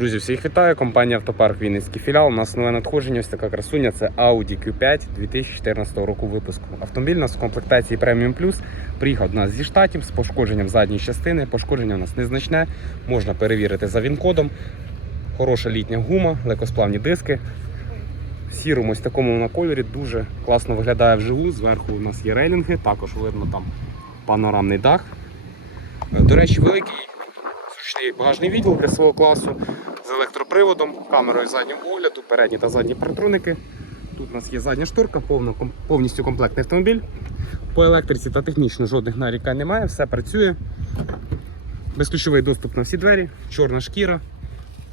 Друзі, всіх вітаю. Компанія Автопарк Вінницький філіал. У нас нове надходження. Ось така красуня. Це Audi Q5 2014 року випуску. Автомобіль у нас в комплектації Premium Plus. Приїхав до нас зі штатів з пошкодженням задньої частини. Пошкодження у нас незначне. Можна перевірити за він-кодом. Хороша літня гума, легкосплавні диски. В сірому ось такому на кольорі дуже класно виглядає вживу. Зверху у нас є рейлінги, також видно там панорамний дах. До речі, великий багажний відділ для свого класу з електроприводом, камерою заднього огляду, передні та задні притроники. Тут у нас є задня повно, повністю комплектний автомобіль. По електриці та технічно жодних нарікань немає, все працює. Безключовий доступ на всі двері, чорна шкіра,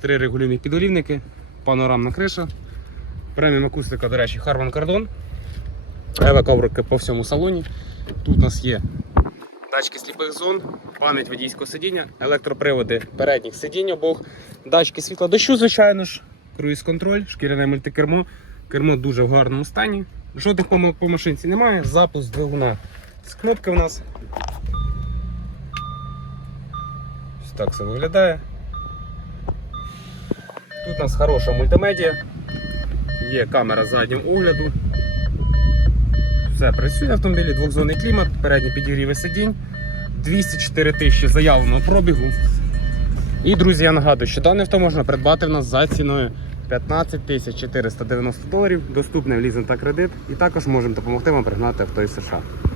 три регулювні підолівники, панорамна криша, преміум акустика, до речі, Harman Kardon, елековрики по всьому салоні. Тут у нас є датчики сліпих зон, пам'ять водійського сидіння, електроприводи передніх сидінь обох, датчики світла дощу, звичайно ж, круїз-контроль, шкіряне мультикермо. Кермо дуже в гарному стані. Жодних помилок по машинці немає. Запуск двигуна з кнопки в нас. Ось так все виглядає. Тут у нас хороша мультимедіа, є камера заднього огляду. Все працює в автомобілі, двохзонний клімат, передні підігріви сидінь, 204 тисячі заявленого пробігу. І, друзі, я нагадую, що дане авто можна придбати в нас за ціною 15 тисяч 490 доларів, доступне в лізинг та кредит. І також можемо допомогти вам пригнати авто із США.